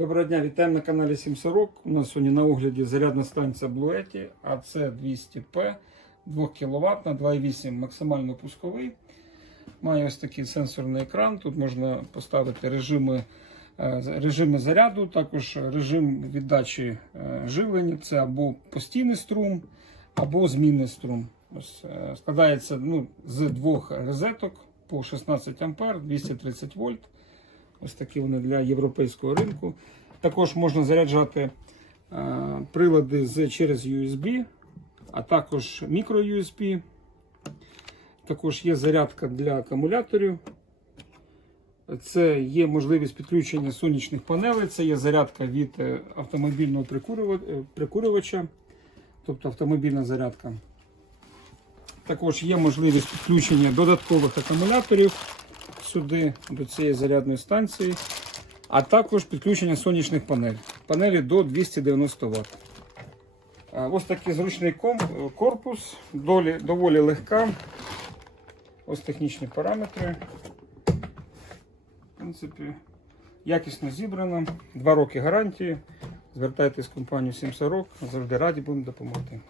Доброго дня, вітаємо на каналі 740. У нас сьогодні на огляді зарядна станція Bluetti AC200P 2 кВт на 2,8 максимально пусковий. Має ось такий сенсорний екран. Тут можна поставити режими, е, режими заряду, також режим віддачі е, живлення. Це або постійний струм, або змінний струм. Ось, е, складається ну, з двох розеток по 16 А, 230 вольт. Ось такі вони для європейського ринку. Також можна заряджати е, прилади з, через USB, а також мікро USB. Також є зарядка для акумуляторів. Це є можливість підключення сонячних панелей, це є зарядка від е, автомобільного е, прикурювача, тобто автомобільна зарядка. Також є можливість підключення додаткових акумуляторів сюди, до цієї зарядної станції, а також підключення сонячних панелей. Панелі до 290 Вт. Ось такий зручний корпус, долі, доволі легка. Ось технічні параметри. В принципі, якісно зібрано. Два роки гарантії. Звертайтесь в компанію 740, завжди раді будемо допомогти.